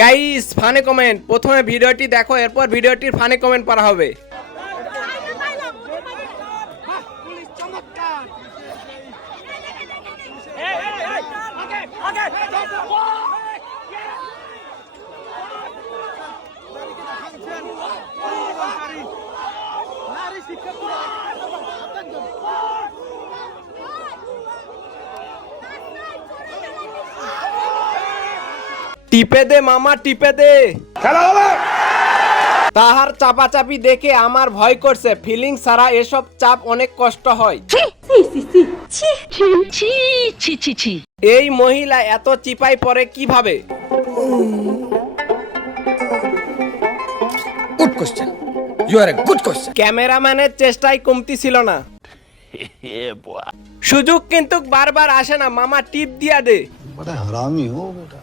Guys ফানে comment, প্রথমে ভিডিওটি দেখো, এরপর ভিডিওটির ফানে কমেন্ট পড়া হবে। টিপে দে মামা টিপে দে, খেলা হবে। তাহার চাপাচাপি দেখে আমার ভয় করছে, ফিলিং ছাড়া এসব চাপ অনেক কষ্ট হয়। এই মহিলা এত চিপাই পরে কিভাবে? Good question. You are a good question. ক্যামেরাম্যানের চেষ্টায় কমতি ছিল না। সুযোগ কিন্তু বারবার আসে না, মামা টিপ দিয়া দে। बड़ा हरामी हो बेटा।